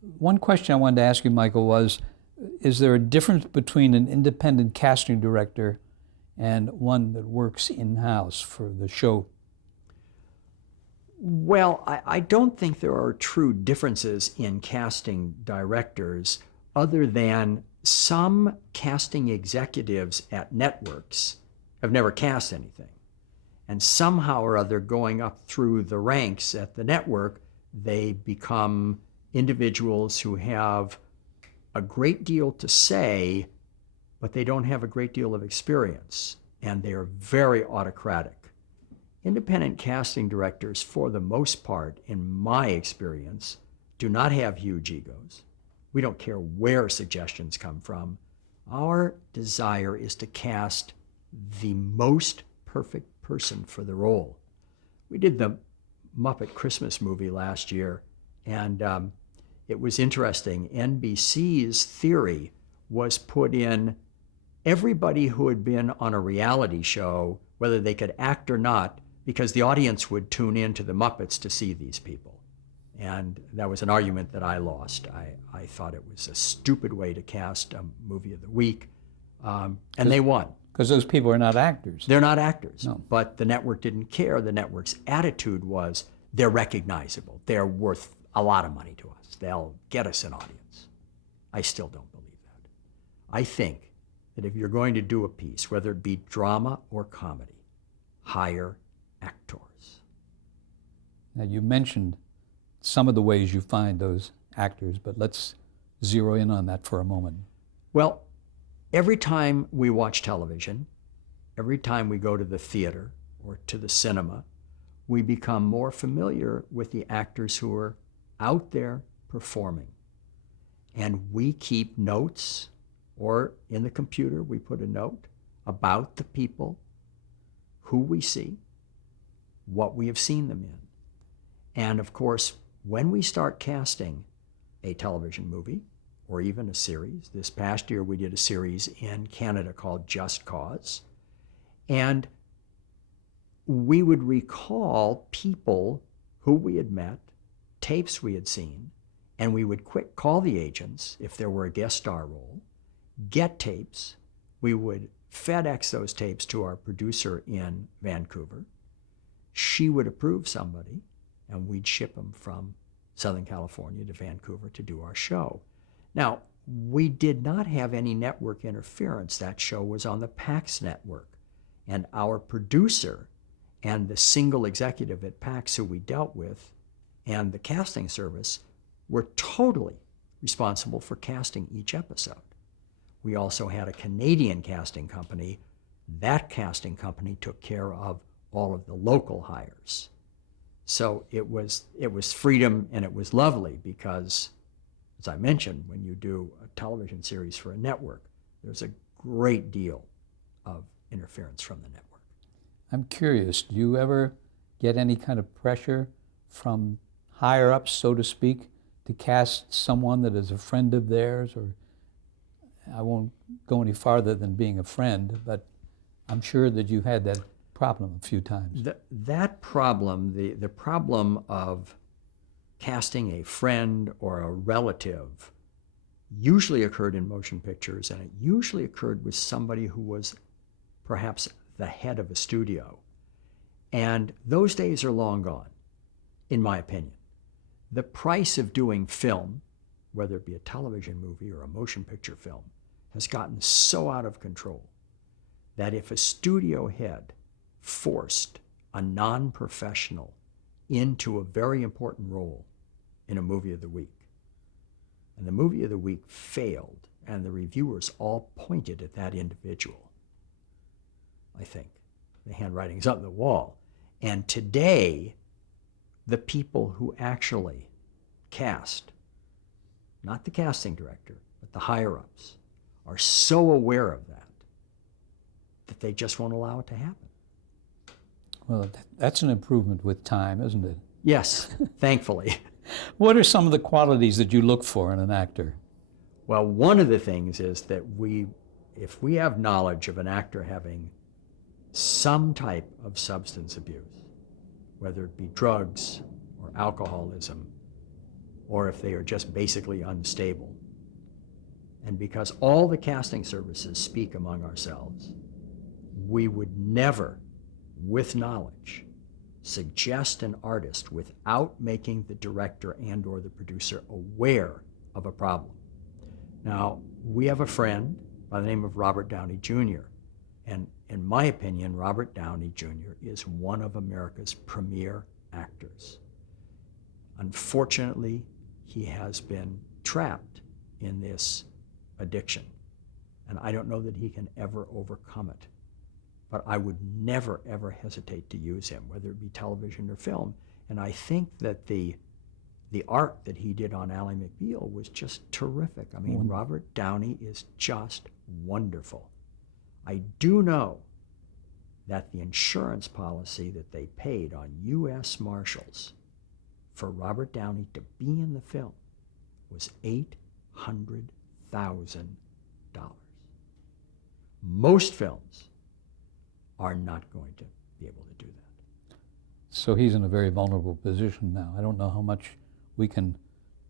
One question I wanted to ask you, Michael, was, is there a difference between an independent casting director and one that works in-house for the show? Well, I don't think there are true differences in casting directors other than some casting executives at networks have never cast anything. And somehow or other, going up through the ranks at the network, they become individuals who have a great deal to say, but they don't have a great deal of experience, and they are very autocratic. Independent casting directors, for the most part, in my experience, do not have huge egos. We don't care where suggestions come from. Our desire is to cast the most perfect person for the role. We did the Muppet Christmas movie last year, and it was interesting. NBC's theory was put in everybody who had been on a reality show, whether they could act or not, because the audience would tune in to the Muppets to see these people. And that was an argument that I lost. I thought it was a stupid way to cast a movie of the week, and they won. Because those people are not actors. They're not actors, no. But the network didn't care. The network's attitude was, they're recognizable. They're worth a lot of money to us. They'll get us an audience. I still don't believe that. I think that if you're going to do a piece, whether it be drama or comedy, hire actors. Now, you mentioned some of the ways you find those actors, but let's zero in on that for a moment. Well, every time we watch television, every time we go to the theater or to the cinema, we become more familiar with the actors who are out there performing. And we keep notes, or in the computer we put a note about the people, who we see, what we have seen them in. And of course, when we start casting a television movie or even a series, this past year we did a series in Canada called Just Cause, and we would recall people who we had met, tapes we had seen, and we would quick call the agents if there were a guest star role, get tapes, we would FedEx those tapes to our producer in Vancouver. She would approve somebody, and we'd ship them from Southern California to Vancouver to do our show. Now, we did not have any network interference. That show was on the PAX network, and our producer and the single executive at PAX who we dealt with and the casting service were totally responsible for casting each episode. We also had a Canadian casting company. That casting company took care of all of the local hires. So it was freedom, and it was lovely because, as I mentioned, when you do a television series for a network, there's a great deal of interference from the network. I'm curious, do you ever get any kind of pressure from higher ups, so to speak, to cast someone that is a friend of theirs? Or I won't go any farther than being a friend, but I'm sure that you've had that problem a few times. That problem, the problem of casting a friend or a relative, usually occurred in motion pictures, and it usually occurred with somebody who was perhaps the head of a studio. And those days are long gone, in my opinion. The price of doing film, whether it be a television movie or a motion picture film, has gotten so out of control that if a studio head forced a non-professional into a very important role in a movie of the week, and the movie of the week failed, and the reviewers all pointed at that individual, I think the handwriting's on the wall. And today, the people who actually cast, not the casting director, but the higher-ups, are so aware of that they just won't allow it to happen. Well, that's an improvement with time, isn't it? Yes, thankfully. What are some of the qualities that you look for in an actor? Well, one of the things is that if we have knowledge of an actor having some type of substance abuse, whether it be drugs or alcoholism, or if they are just basically unstable. And because all the casting services speak among ourselves, we would never, with knowledge, suggest an artist without making the director and or the producer aware of a problem. Now, we have a friend by the name of Robert Downey Jr., and in my opinion, Robert Downey Jr. is one of America's premier actors. Unfortunately, he has been trapped in this addiction, and I don't know that he can ever overcome it. But I would never, ever hesitate to use him, whether it be television or film. And I think that the art that he did on Ally McBeal was just terrific. I mean, Robert Downey is just wonderful. I do know that the insurance policy that they paid on U.S. Marshals for Robert Downey to be in the film was $800,000. Most films are not going to be able to do that. So he's in a very vulnerable position now. I don't know how much we can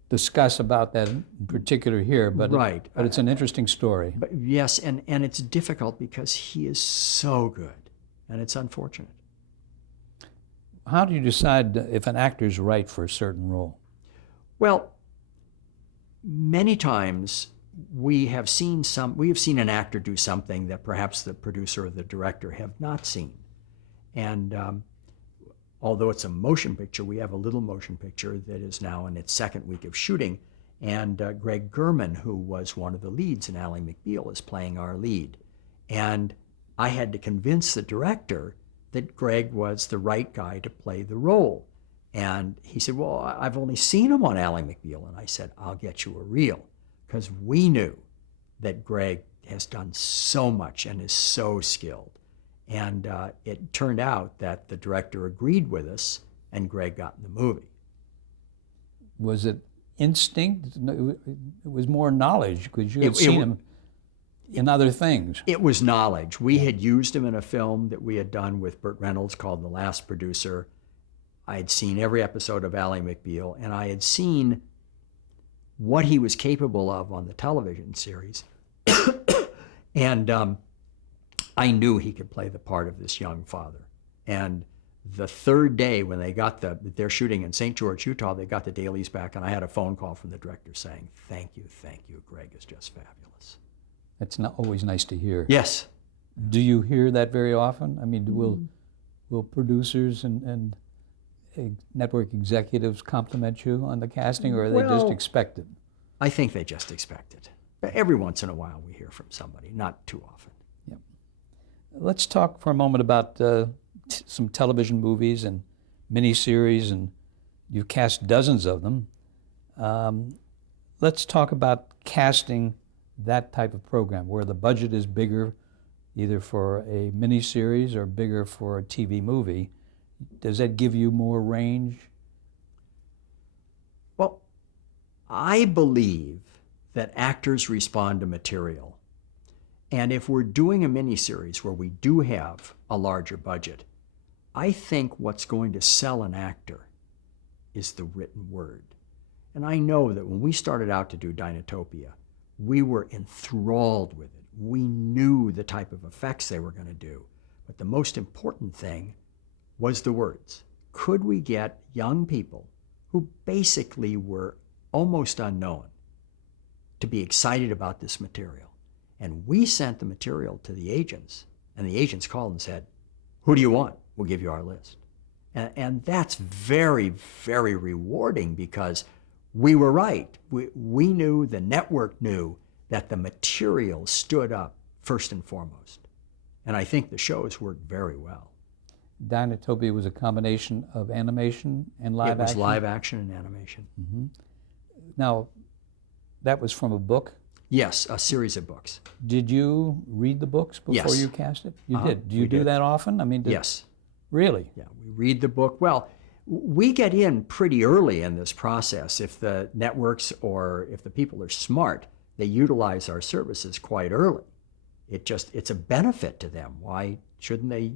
discuss about that in particular here, but, right. But it's an interesting story. But yes, and it's difficult because he is so good, and it's unfortunate. How do you decide if an actor's right for a certain role? Well, many times we have seen an actor do something that perhaps the producer or the director have not seen. And although it's a motion picture, we have a little motion picture that is now in its second week of shooting. And Greg German, who was one of the leads in Ally McBeal, is playing our lead. And I had to convince the director that Greg was the right guy to play the role. And he said, well, I've only seen him on Ally McBeal. And I said, I'll get you a reel. Because we knew that Greg has done so much and is so skilled. And it turned out that the director agreed with us, and Greg got in the movie. Was it instinct? It was more knowledge, because you had seen him in other things. It was knowledge. We had used him in a film that we had done with Burt Reynolds called The Last Producer. I had seen every episode of Ally McBeal, and I had seen what he was capable of on the television series. And I knew he could play the part of this young father. And the third day when they're shooting in St. George, Utah, they got the dailies back, and I had a phone call from the director saying, thank you, Greg is just fabulous. That's not always nice to hear. Yes. Do you hear that very often? I mean, will producers and network executives compliment you on the casting, or are they just expect it? I think they just expect it. Every once in a while we hear from somebody, not too often. Yep. Let's talk for a moment about some television movies and miniseries, and you've cast dozens of them. Let's talk about casting that type of program where the budget is bigger, either for a miniseries or bigger for a TV movie. Does that give you more range? Well, I believe that actors respond to material. And if we're doing a miniseries where we do have a larger budget, I think what's going to sell an actor is the written word. And I know that when we started out to do Dinotopia, we were enthralled with it. We knew the type of effects they were going to do. But the most important thing was the words. Could we get young people who basically were almost unknown to be excited about this material? And we sent the material to the agents, and the agents called and said, who do you want? We'll give you our list. And that's very, very rewarding, because we were right. We knew, the network knew, that the material stood up first and foremost. And I think the shows worked very well. Dinotopia was a combination of animation and live action? It was live action and animation. Mm-hmm. Now, that was from a book? Yes, a series of books. Did you read the books before you cast it? You did. Do you do that often? I mean, yes. Really? Yeah, we read the book. Well, we get in pretty early in this process. If the networks or if the people are smart, they utilize our services quite early. It's a benefit to them. Why shouldn't they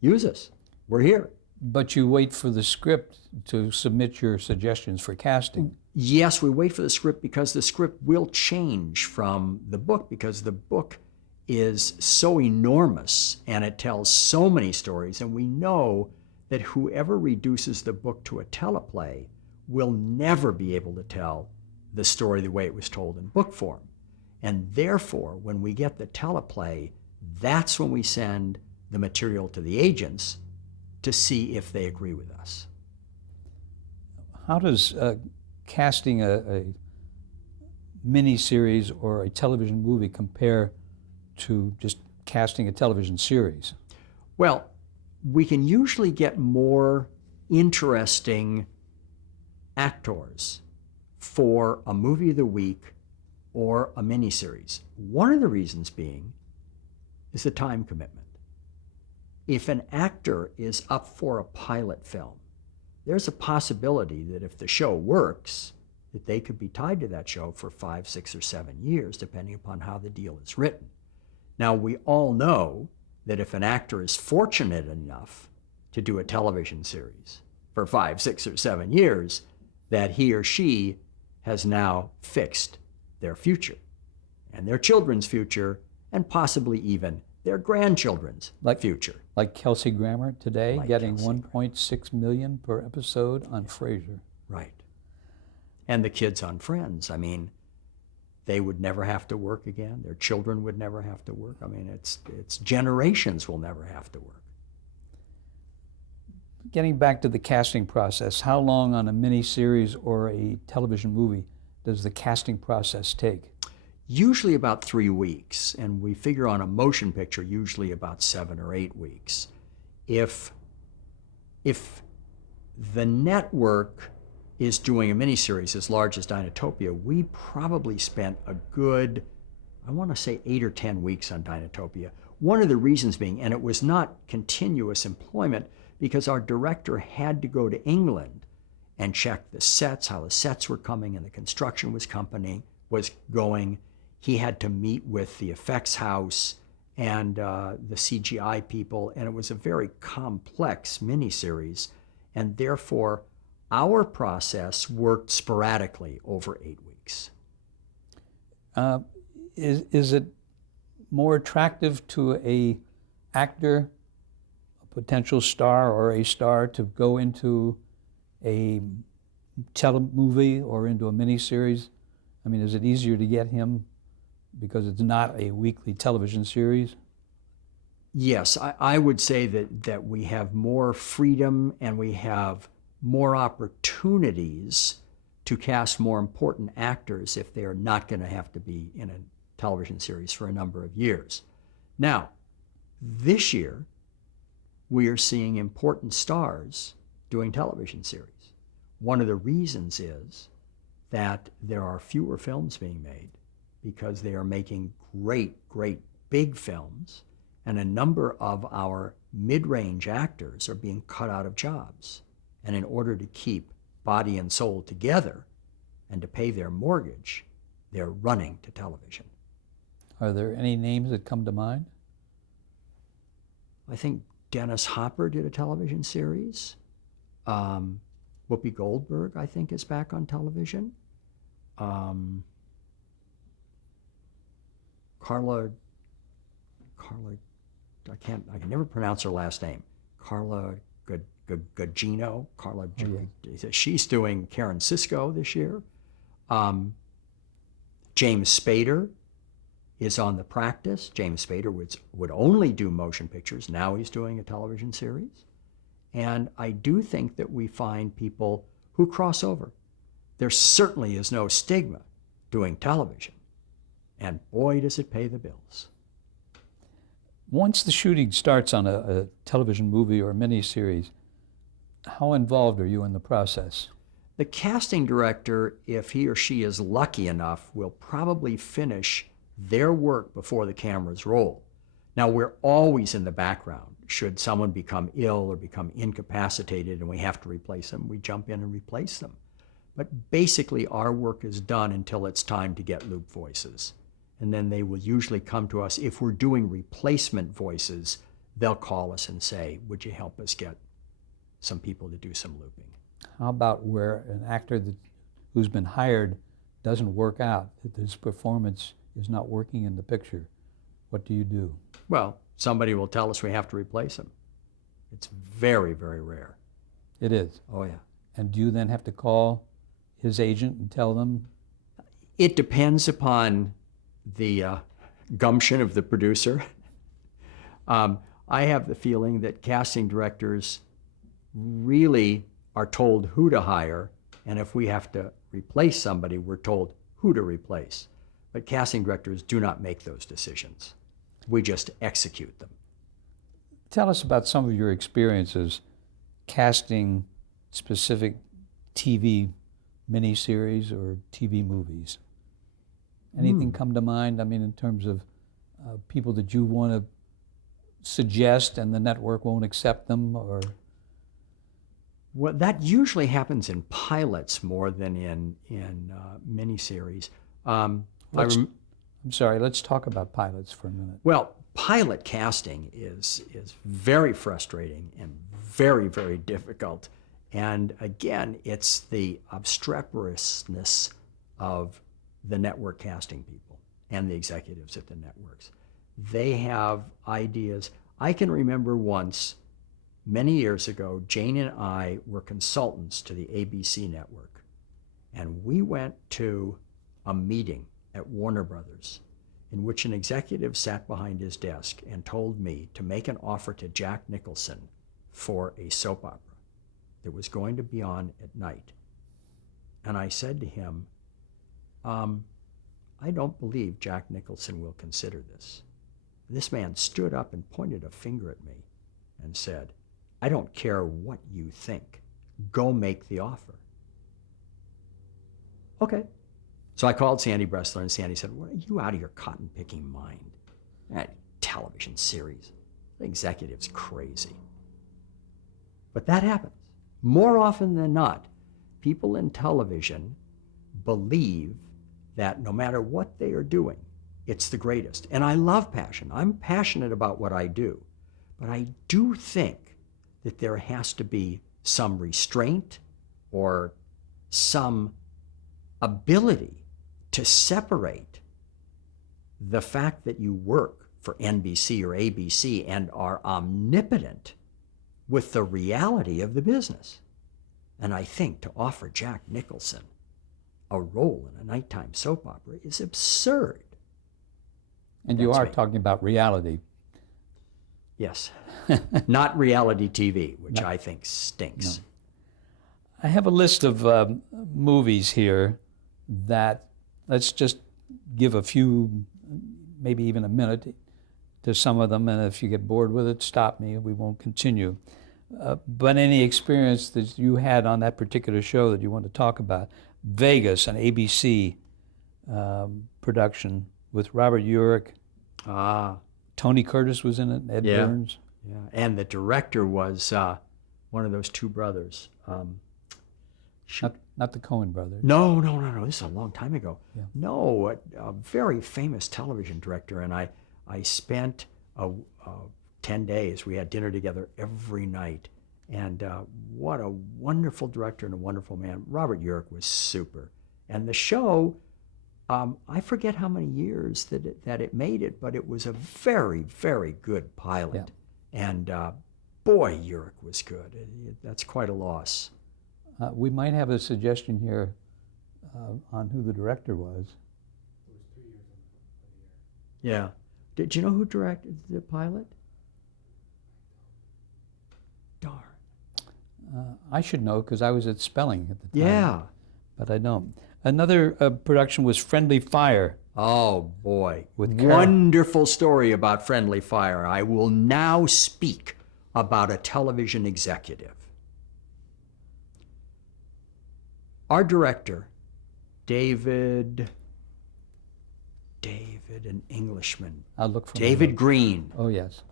use us? We're here. But you wait for the script to submit your suggestions for casting. Yes, we wait for the script because the script will change from the book, because the book is so enormous and it tells so many stories, and we know that whoever reduces the book to a teleplay will never be able to tell the story the way it was told in book form. And therefore, when we get the teleplay, that's when we send the material to the agents to see if they agree with us. How does casting a miniseries or a television movie compare to just casting a television series? Well, we can usually get more interesting actors for a movie of the week or a miniseries. One of the reasons being is the time commitment. If an actor is up for a pilot film, there's a possibility that if the show works, that they could be tied to that show for 5, 6, or 7 years, depending upon how the deal is written. Now, we all know that if an actor is fortunate enough to do a television series for 5, 6, or 7 years, that he or she has now fixed their future and their children's future, and possibly even their grandchildren's future. Like Kelsey Grammer today, Like getting Kelsey 1.6 million per episode on Frasier. Right. And the kids on Friends, I mean, they would never have to work again. Their children would never have to work. I mean, it's generations will never have to work. Getting back to the casting process, how long on a miniseries or a television movie does the casting process take? Usually about 3 weeks, and we figure on a motion picture usually about 7 or 8 weeks. If the network is doing a miniseries as large as Dinotopia, we probably spent a good, I want to say 8 or 10 weeks on Dinotopia. One of the reasons being, and it was not continuous employment, because our director had to go to England and check the sets, how the sets were coming and the construction was going. He had to meet with the effects house and the CGI people, and it was a very complex miniseries, and therefore our process worked sporadically over 8 weeks. Is it more attractive to a actor, a potential star or a star, to go into a telemovie or into a miniseries? I mean, is it easier to get him because it's not a weekly television series? Yes, I would say that we have more freedom and we have more opportunities to cast more important actors if they are not going to have to be in a television series for a number of years. Now, this year, we are seeing important stars doing television series. One of the reasons is that there are fewer films being made because they are making great, great big films, and a number of our mid-range actors are being cut out of jobs. And in order to keep body and soul together and to pay their mortgage, they're running to television. Are there any names that come to mind? I think Dennis Hopper did a television series. Whoopi Goldberg, I think, is back on television. Carla, I can never pronounce her last name. Carla Gugino. She's doing Karen Sisko this year. James Spader is on The Practice. James Spader would only do motion pictures. Now he's doing a television series. And I do think that we find people who cross over. There certainly is no stigma doing television. And boy, does it pay the bills. Once the shooting starts on a television movie or a miniseries, how involved are you in the process? The casting director, if he or she is lucky enough, will probably finish their work before the cameras roll. Now, we're always in the background. Should someone become ill or become incapacitated and we have to replace them, we jump in and replace them. But basically, our work is done until it's time to get loop voices. And then they will usually come to us. If we're doing replacement voices, they'll call us and say, would you help us get some people to do some looping. How about where an actor who's been hired doesn't work out, that his performance is not working in the picture? What do you do? Well, somebody will tell us we have to replace him. It's very, very rare. It is. Oh, yeah. And do you then have to call his agent and tell them? It depends upon the gumption of the producer. I have the feeling that casting directors really are told who to hire, and if we have to replace somebody, we're told who to replace. But casting directors do not make those decisions. We just execute them. Tell us about some of your experiences casting specific TV miniseries or TV movies. Anything come to mind? I mean, in terms of people that you want to suggest and the network won't accept them, or? Well, that usually happens in pilots more than in miniseries. I'm sorry, let's talk about pilots for a minute. Well, pilot casting is very frustrating and very, very difficult. And again, it's the obstreperousness of the network casting people and the executives at the networks. They have ideas. I can remember once, many years ago, Jane and I were consultants to the ABC network. And we went to a meeting at Warner Brothers in which an executive sat behind his desk and told me to make an offer to Jack Nicholson for a soap opera that was going to be on at night. And I said to him, I don't believe Jack Nicholson will consider this. This man stood up and pointed a finger at me and said, I don't care what you think. Go make the offer. Okay. So I called Sandy Bressler, and Sandy said, what, are you out of your cotton-picking mind? That television series. The executive's crazy. But that happens. More often than not, people in television believe that no matter what they are doing, it's the greatest. And I love passion. I'm passionate about what I do. But I do think that there has to be some restraint or some ability to separate the fact that you work for NBC or ABC and are omnipotent with the reality of the business. And I think to offer Jack Nicholson a role in a nighttime soap opera is absurd. And you are talking about reality. Yes. Not reality TV, which I think stinks. No. I have a list of movies here that, let's just give a few, maybe even a minute to some of them, and if you get bored with it, stop me, we won't continue. But any experience that you had on that particular show that you want to talk about? Vegas, an ABC production with Robert Urich. Tony Curtis was in it, Ed Burns. Yeah, and the director was one of those two brothers. Not the Coen brothers. No. This is a long time ago. Yeah. No, a very famous television director, and I spent 10 days. We had dinner together every night, and what a wonderful director and a wonderful man. Robert Urich was super, and the show. I forget how many years that it made it, but it was a very, very good pilot. Yeah. And boy, Urich was good. That's quite a loss. We might have a suggestion here on who the director was. It was 3 years of the year. Yeah. Did you know who directed the pilot? Darn. I should know because I was at Spelling at the time. Yeah. But I don't. Another production was Friendly Fire. Oh, boy. With Carol. Wonderful story about Friendly Fire. I will now speak about a television executive. Our director, David, an Englishman. I'll look for David Green. Oh, yes.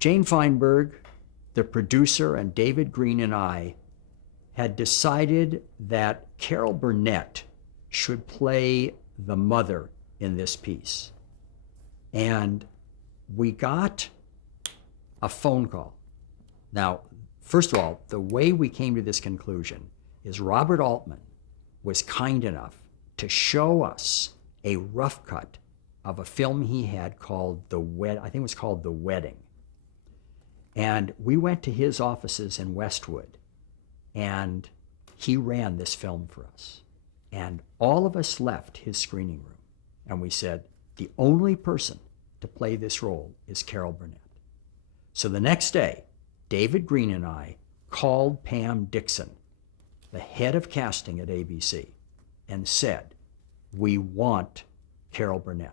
Jane Feinberg, the producer, and David Green and I had decided that Carol Burnett should play the mother in this piece. And we got a phone call. Now, First of all, the way we came to this conclusion is Robert Altman was kind enough to show us a rough cut of a film he had called I think it was called The Wedding. And we went to his offices in Westwood, and he ran this film for us. And all of us left his screening room, and we said, the only person to play this role is Carol Burnett. So the next day, David Green and I called Pam Dixon, the head of casting at ABC, and said, we want Carol Burnett.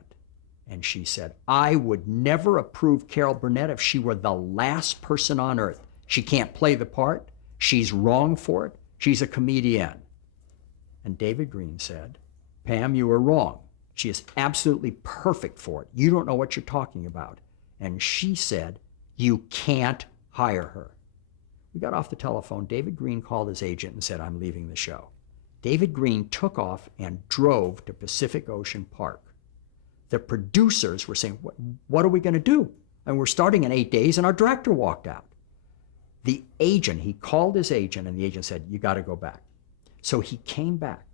And she said, I would never approve Carol Burnett if she were the last person on earth. She can't play the part. She's wrong for it. She's a comedian. And David Green said, Pam, you are wrong. She is absolutely perfect for it. You don't know what you're talking about. And she said, you can't hire her. We got off the telephone. David Green called his agent and said, I'm leaving the show. David Green took off and drove to Pacific Ocean Park. The producers were saying, what are we going to do? And we're starting in 8 days, and our director walked out. The agent, he called his agent, and the agent said, you got to go back. So he came back.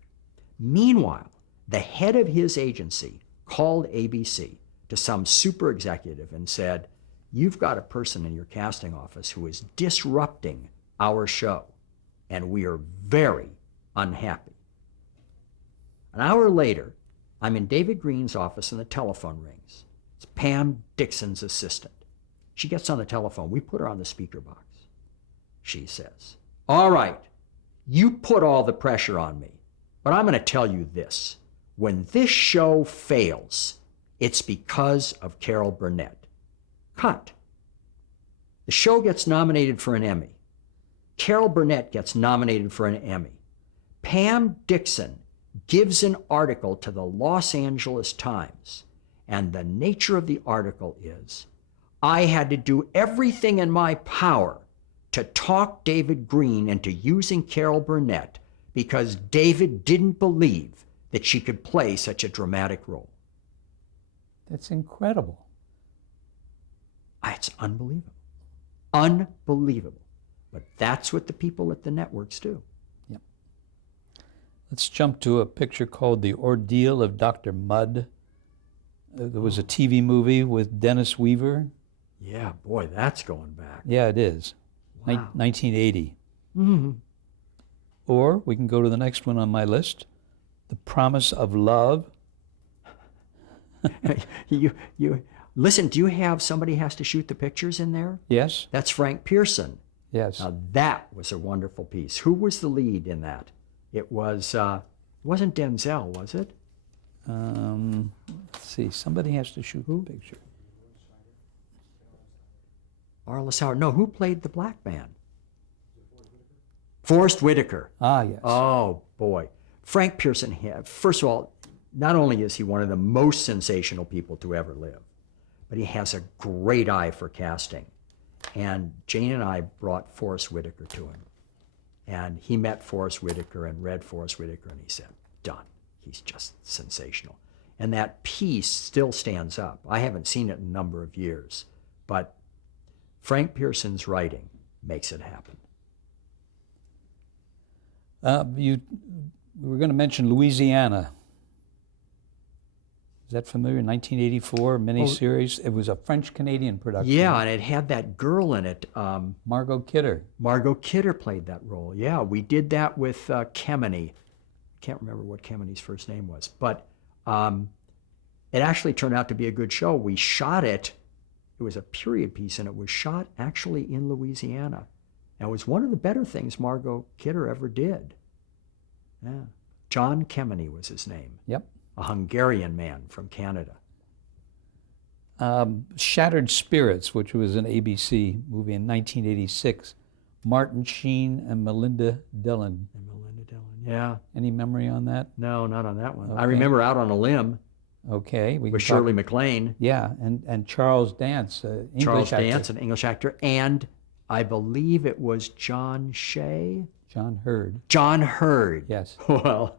Meanwhile, the head of his agency called ABC to some super executive and said, you've got a person in your casting office who is disrupting our show, and we are very unhappy. An hour later, I'm in David Green's office and the telephone rings. It's Pam Dixon's assistant. She gets on the telephone. We put her on the speaker box. She says, all right, you put all the pressure on me, but I'm going to tell you this. When this show fails, it's because of Carol Burnett. Cut. The show gets nominated for an Emmy. Carol Burnett gets nominated for an Emmy. Pam Dixon gives an article to the Los Angeles Times, and the nature of the article is, I had to do everything in my power to talk David Green into using Carol Burnett because David didn't believe that she could play such a dramatic role. That's incredible. It's unbelievable. Unbelievable. But that's what the people at the networks do. Yep. Let's jump to a picture called The Ordeal of Dr. Mudd. There was a TV movie with Dennis Weaver. Yeah, boy, that's going back. Yeah, it is. Wow. 1980. Mm-hmm. Or we can go to the next one on my list, The Promise of Love. you listen, do you have Somebody Has to Shoot the Pictures in there? Yes. That's Frank Pearson. Yes. Now that was a wonderful piece. Who was the lead in that? It was, wasn't Denzel, was it? Let's see. Somebody has to shoot the picture. Arliss Howard. No, who played the black man? Forrest Whitaker. Ah, yes. Oh, boy. Frank Pearson, first of all, not only is he one of the most sensational people to ever live, but he has a great eye for casting. And Jane and I brought Forrest Whitaker to him. And he met Forrest Whitaker and read Forrest Whitaker, and he said, done. He's just sensational. And that piece still stands up. I haven't seen it in a number of years, but Frank Pearson's writing makes it happen. We were going to mention Louisiana. Is that familiar? 1984 miniseries. It was a French-Canadian production. Yeah, and it had that girl in it. Margot Kidder. Margot Kidder played that role. Yeah, we did that with Kemeny. I can't remember what Kemany's first name was, but it actually turned out to be a good show. We shot it. It was a period piece, and it was shot actually in Louisiana. And it was one of the better things Margot Kidder ever did. Yeah. John Kemeny was his name. Yep. A Hungarian man from Canada. Shattered Spirits, which was an ABC movie in 1986. Martin Sheen and Melinda Dillon. And Melinda Dillon, yeah. Any memory on that? No, not on that one. Okay. I remember Out on a Limb. Okay. With Shirley MacLaine. Yeah, and Charles Dance, English Charles actor. Dance, an English actor. And I believe it was John Shea. John Hurd. John Hurd. Yes. Well,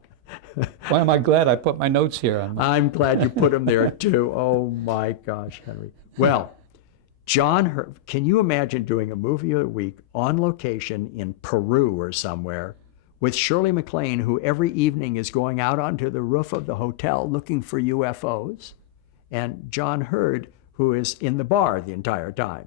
why am I glad I put my notes here on my... I'm glad you put him there too. Oh my gosh, Henry. Well, Can you imagine doing a movie of the week on location in Peru or somewhere with Shirley MacLaine, who every evening is going out onto the roof of the hotel looking for UFOs, and John Hurd, who is in the bar the entire time?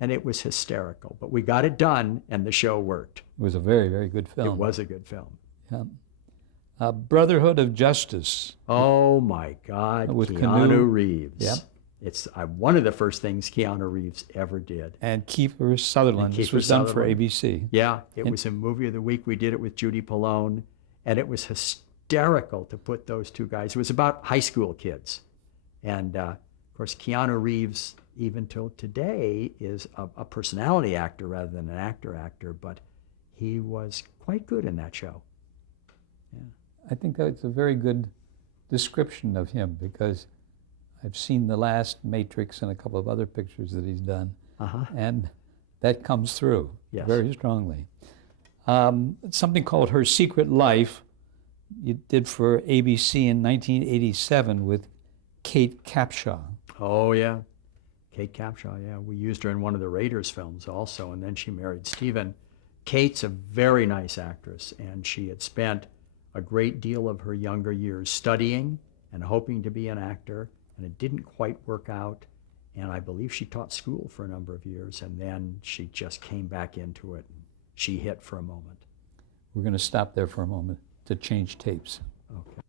And it was hysterical. But we got it done, and the show worked. It was a very, very good film. It was a good film. Yeah. Brotherhood of Justice. Oh my God, With Keanu Canoe. Reeves. Yep. It's one of the first things Keanu Reeves ever did. And Kiefer Sutherland. This Kiefer was done for Sutherland. ABC. Yeah, it was a movie of the week. We did it with Judy Pallone, and it was hysterical to put those two guys. It was about high school kids. And of course, Keanu Reeves, even till today, is a personality actor rather than an actor, but he was quite good in that show. Yeah. I think that's a very good description of him, because I've seen the last Matrix and a couple of other pictures that he's done, and that comes through very strongly. Something called Her Secret Life, you did for ABC in 1987 with Kate Capshaw. Oh, yeah. Kate Capshaw, yeah. We used her in one of the Raiders films also, and then she married Steven. Kate's a very nice actress, and she had spent a great deal of her younger years studying and hoping to be an actor, and it didn't quite work out. And I believe she taught school for a number of years, and then she just came back into it. She hit for a moment. We're going to stop there for a moment to change tapes. Okay.